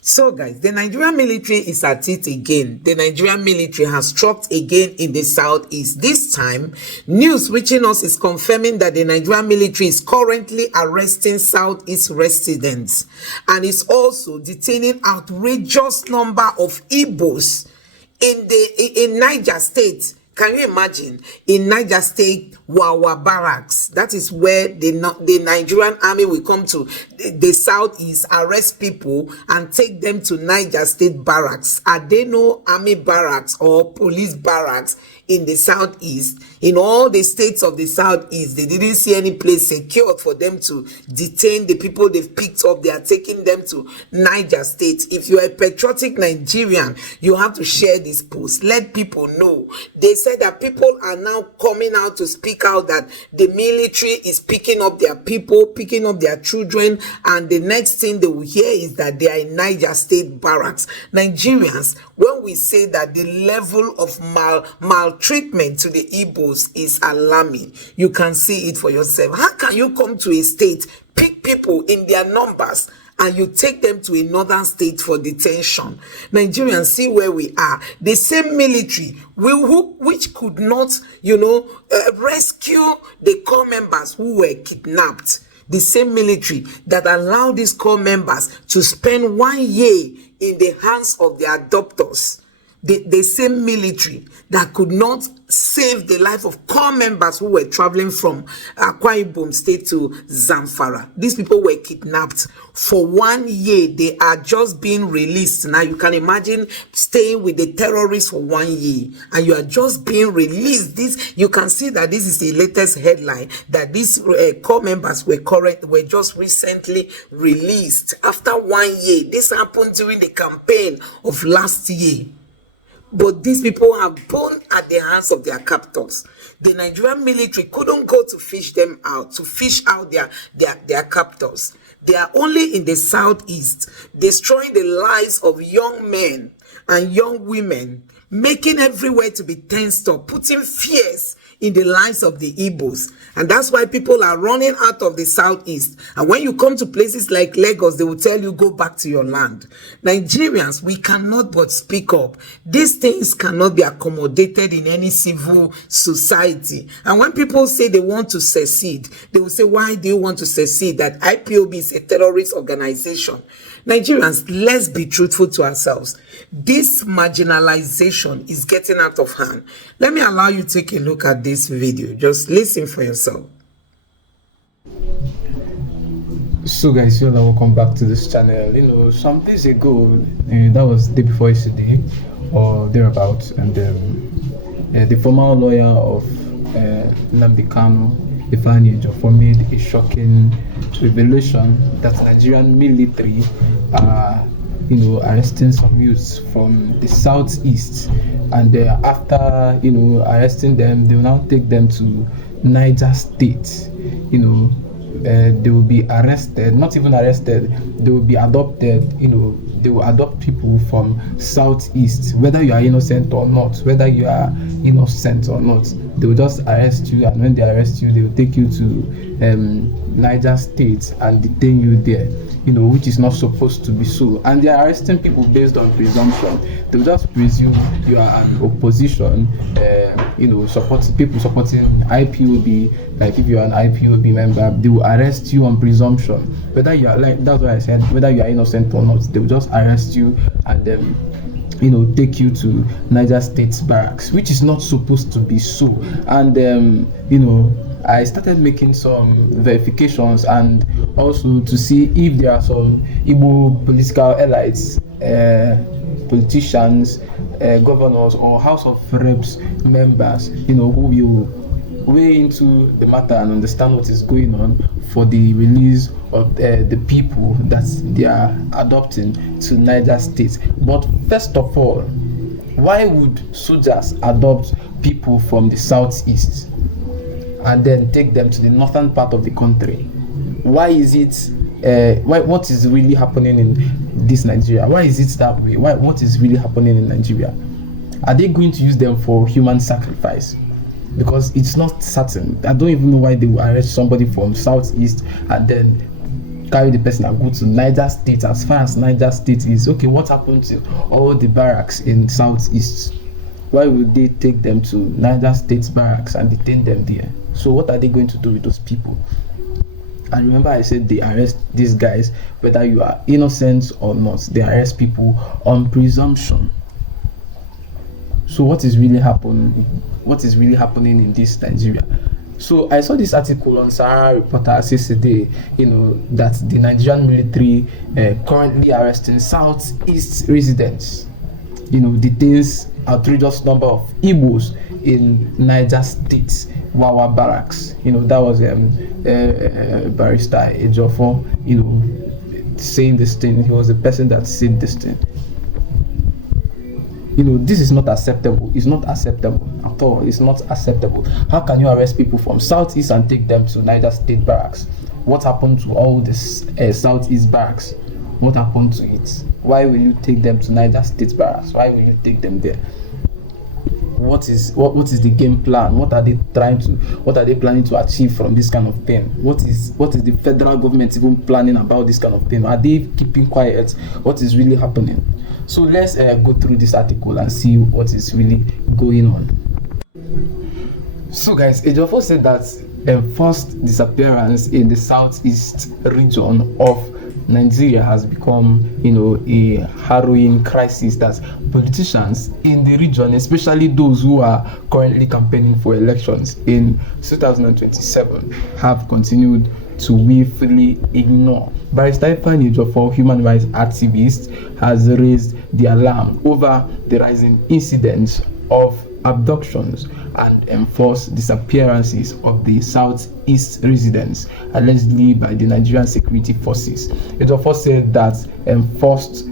So guys, the Nigerian military is at it again. The Nigerian military has struck again in the southeast. This time, news reaching us is confirming that the Nigerian military is currently arresting southeast residents and is also detaining outrageous number of Igbos in Niger State. Can you imagine? In Niger State, Wawa Barracks, that is where the Nigerian army will come to the southeast, arrest people and take them to Niger State barracks. Are there no army barracks or police barracks in the southeast? In all the states of the southeast, they didn't see any place secured for them to detain the people they've picked up. They are taking them to Niger State. If you are a patriotic Nigerian, you have to share this post. Let people know. They said that people are now coming out to speak out that the military is picking up their people, picking up their children, and the next thing they will hear is that they are in Niger State barracks. Nigerians, when we say that the level of maltreatment to the Igbos is alarming, you can see it for yourself. How can you come to a state, pick people in their numbers, and you take them to a northern state for detention? Nigerians, see where we are. The same military which could not, rescue the corps members who were kidnapped. The same military that allowed these corps members to spend 1 year in the hands of their adopters. The same military that could not save the life of corps members who were traveling from Akwa Ibom State to Zamfara. These people were kidnapped for 1 year. They are just being released. Now you can imagine staying with the terrorists for 1 year and you are just being released. This, you can see that this is the latest headline, that these corps members were just recently released after 1 year. This happened during the campaign of last year. But these people are born at the hands of their captors. The Nigerian military couldn't go to fish them out, to fish out their captors. They are only in the southeast, destroying the lives of young men and young women, making everywhere to be tensed up, putting fears in the lives of the Igbos. And that's why people are running out of the southeast. And when you come to places like Lagos, they will tell you, go back to your land. Nigerians, we cannot but speak up. These things cannot be accommodated in any civil society. And when people say they want to secede, they will say, why do you want to secede? That IPOB is a terrorist organization. Nigerians, let's be truthful to ourselves. This marginalization is getting out of hand. Let me allow you to take a look at this video. Just listen for yourself. So guys, welcome back to this channel. Some days ago, that was the day before yesterday or thereabouts, and the former lawyer of Nnamdi Kanu, Ifeanyi Ejiofor, made a shocking revelation that Nigerian military are arresting some youths from the southeast, and after arresting them, they will now take them to Niger State. They will be arrested, not even arrested, they will be adopted. They will adopt people from southeast, whether you are innocent or not, they will just arrest you, and when they arrest you, they will take you to Niger State and detain you there, which is not supposed to be so. And they are arresting people based on presumption. They will just presume you are an opposition, people supporting IPOB. Like if you are an IPOB member, they will arrest you on presumption. Whether you are, that's what I said, whether you are innocent or not, they will just arrest you and then take you to Niger State barracks, which is not supposed to be so. And I started making some verifications and also to see if there are some Igbo political elites, politicians, governors or House of Reps members, who will weigh into the matter and understand what is going on for the release of the people that they are adopting to Niger State. But first of all, why would soldiers adopt people from the southeast and then take them to the northern part of the country? Why is it? What is really happening in this Nigeria? Why is it that way? What is really happening in Nigeria? Are they going to use them for human sacrifice? Because it's not certain. I don't even know why they will arrest somebody from southeast and then carry the person and go to Niger State. As far as Niger State is, okay, what happened to all the barracks in Southeast? Why would they take them to Niger State barracks and detain them there? So what are they going to do with those people? And remember, I said they arrest these guys whether you are innocent or not. They arrest people on presumption. So what is really happening? What is really happening in this Nigeria? So I saw this article on Sahara Reporters yesterday, that the Nigerian military currently arresting Southeast residents, detains outrageous number of Igbos in Niger State, Wawa barracks. That was Barrister Ejiofor, saying this thing. He was the person that said this thing. This is not acceptable. It's not acceptable at all. It's not acceptable. How can you arrest people from Southeast and take them to Niger State barracks? What happened to all this Southeast barracks? What happened to it? Why will you take them to Niger State barracks? Why will you take them there? What is the game plan? What are they planning to achieve from this kind of thing? What is the federal government even planning about this kind of thing? Are they keeping quiet? What is really happening? So let's go through this article and see what is really going on. So guys, Ejiofor said that enforced disappearance in the southeast region of Nigeria has become, a harrowing crisis that politicians in the region, especially those who are currently campaigning for elections in 2027, have continued to willfully ignore. Barrister Ejiofor, human rights activist, has raised the alarm over the rising incidents of abductions and enforced disappearances of the southeast residents, allegedly by the Nigerian security forces. Ejiofor said that enforced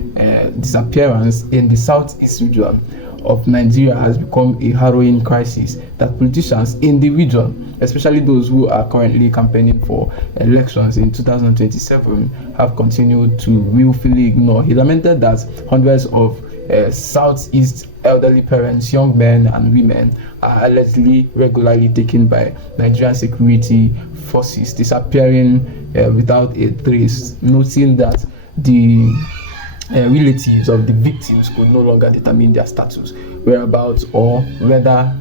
disappearance in the southeast region of Nigeria has become a harrowing crisis that politicians in the region, especially those who are currently campaigning for elections in 2027, have continued to willfully ignore. He lamented that hundreds of southeast elderly parents, young men and women are allegedly regularly taken by Nigerian security forces, disappearing without a trace, noting that the relatives of the victims could no longer determine their status, whereabouts, or whether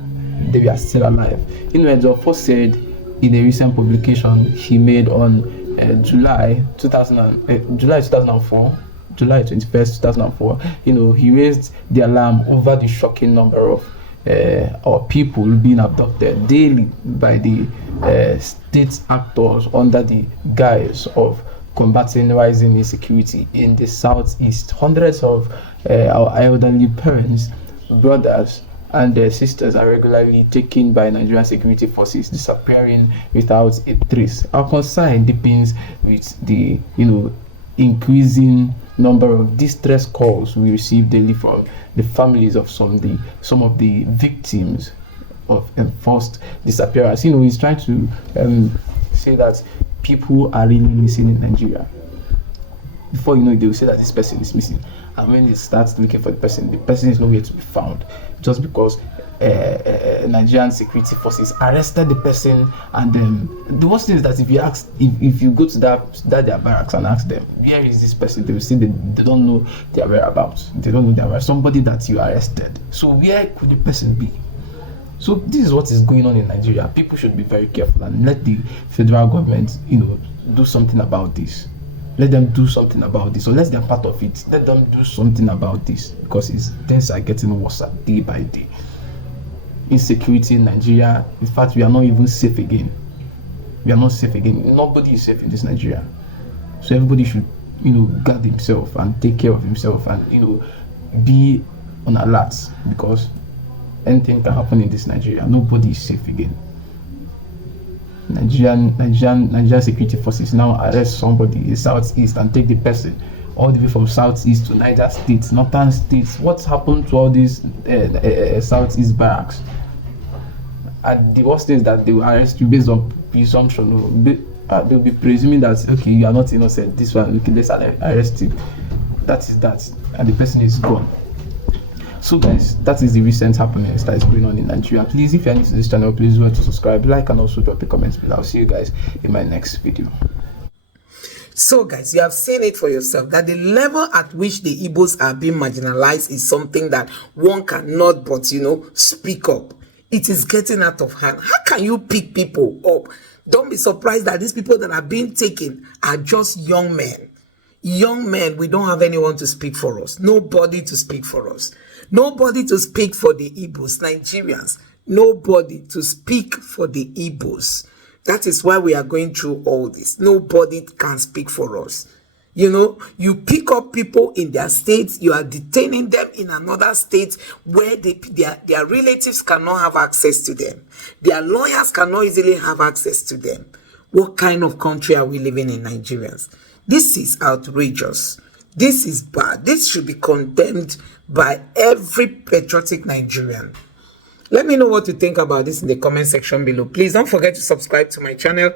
they were still alive. Ejiofor said in a recent publication he made on July 21st, 2004, he raised the alarm over the shocking number of people being abducted daily by the state actors under the guise of combating rising insecurity in the southeast. Hundreds of our elderly parents, brothers, and their sisters are regularly taken by Nigerian security forces, disappearing without a trace. Our concern deepens with the increasing number of distress calls we receive daily from the families of some of the victims of enforced disappearance. He's trying to say that people are really missing in Nigeria. Before they will say that this person is missing, and when they start looking for the person is nowhere to be found, just because Nigerian security forces arrested the person. And the worst thing is that if you go to their barracks and ask them where is this person, they will say they don't know their whereabouts. They don't know their whereabouts. Somebody that you arrested. So where could the person be? So this is what is going on in Nigeria. People should be very careful and let the federal government, do something about this. Let them do something about this, unless they're part of it. Let them do something about this, because things are getting worse day by day. Insecurity in Nigeria. In fact, we are not even safe again. We are not safe again. Nobody is safe in this Nigeria. So everybody should, guard himself and take care of himself and, be on alert, because anything can happen in this Nigeria. Nobody is safe again. Nigerian security forces now arrest somebody in southeast and take the person all the way from southeast to Niger State, northern states. What's happened to all these southeast barracks? And the worst thing is that they will arrest you based on presumption. They'll be presuming that, okay, you are not innocent. This one, okay, let's arrest you. That is that, and the person is gone. So guys, that is the recent happenings that is going on in Nigeria. Please, if you are new to this channel, please remember to subscribe, like, and also drop a comment below. I'll see you guys in my next video. So guys, you have seen it for yourself that the level at which the Igbos are being marginalized is something that one cannot but, speak up. It is getting out of hand. How can you pick people up? Don't be surprised that these people that are being taken are just young men. Young men, we don't have anyone to speak for us. Nobody to speak for us. Nobody to speak for the Igbos, Nigerians. Nobody to speak for the Igbos. That is why we are going through all this. Nobody can speak for us. You pick up people in their states, you are detaining them in another state where their relatives cannot have access to them. Their lawyers cannot easily have access to them. What kind of country are we living in, Nigerians? This is outrageous. This is bad. This should be condemned by every patriotic Nigerian. Let me know what you think about this in the comment section below. Please don't forget to subscribe to my channel